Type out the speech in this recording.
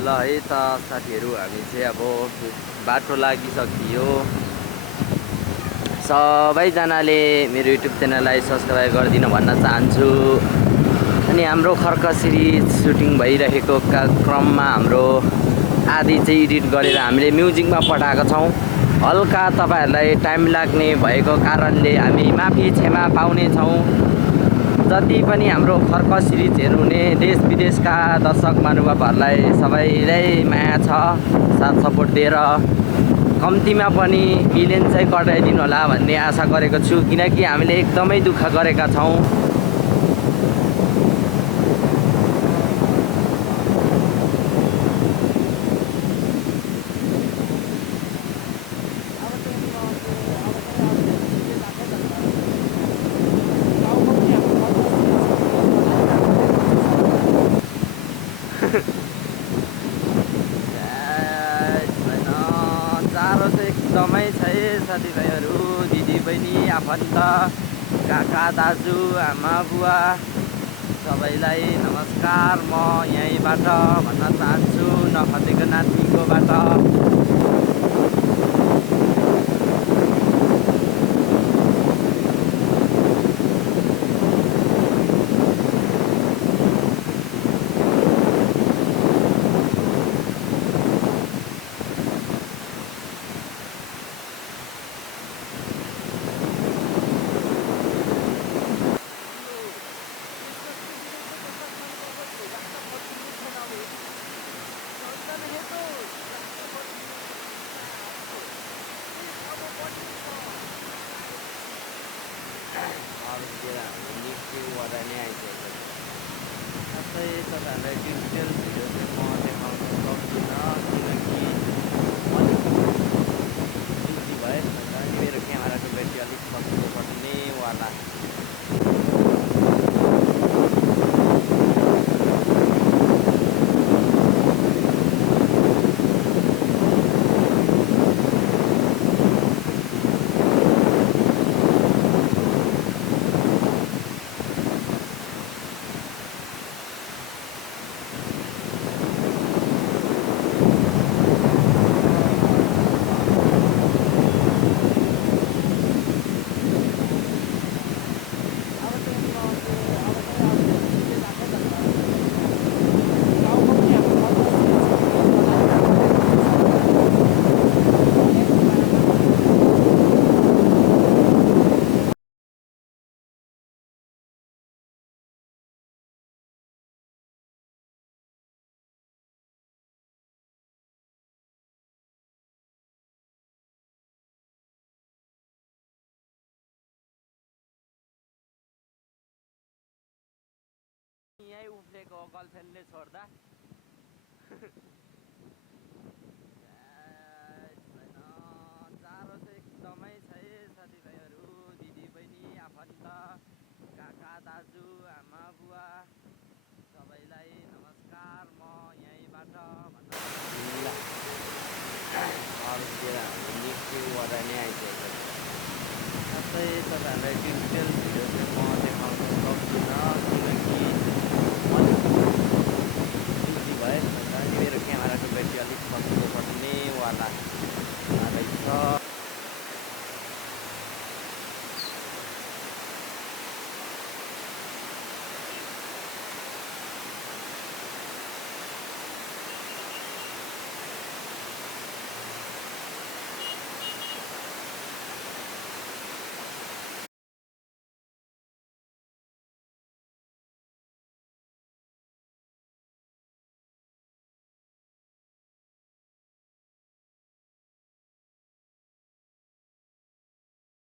ल है त साथीहरू हामी चाहिँ अब बाटो लागिसकियो। सबैजनाले मेरो युट्युब च्यानललाई सब्सक्राइब गरिदिनु भन्न चाहन्छु। अनि हाम्रो खर्क सिरिज सुटिङ भइरहेको क्रममा हाम्रो आदि चाहिँ एडिट गरेर हामीले म्युजिकमा पठाएको छौँ। हल्का तपाईँहरूलाई टाइम लाग्ने भएको कारणले हामी माफी क्षमा पाउनेछौँ। जति पनि हाम्रो खर्क सिरिज हेर्नुहुने देश विदेशका दर्शक महानुभावहरूलाई सबैलाई माया छ, साथ सपोर्ट दिएर कम्तीमा पनि मिलियन चाहिँ कटाइदिनु होला भन्ने आशा गरेको छु, किनकि हामीले एकदमै दुःख गरेका छौँ। जाडो चाहिँ एकदमै छ है साथीभाइहरू, दिदीबहिनी, आफन्त, काका दाजु, आमा बुवा सबैलाई नमस्कार। म यहीँबाट भन्न चाहन्छु नखतेको नातिकोबाट। साथै तपाईँहरूलाई डिटेल्स भिडियो चाहिँ म देखाउन सक्दिनँ, किनकि अलिक बिजी भए अनि मेरो क्यामेराको ब्याट्री अलिक सस्तो पर्नेवाला। यहीँ उफ्लेको गर्लफ्रेन्डले छोड्दा जाडो चाहिँ एकदमै छ है साथीभाइहरू, दिदीबहिनी, आफन्त, काका दाजु, आमा बुवा सबैलाई नमस्कार। म यहीँबाट भन्न साथै तपाईँहरूलाई डिटेल्स भिडियो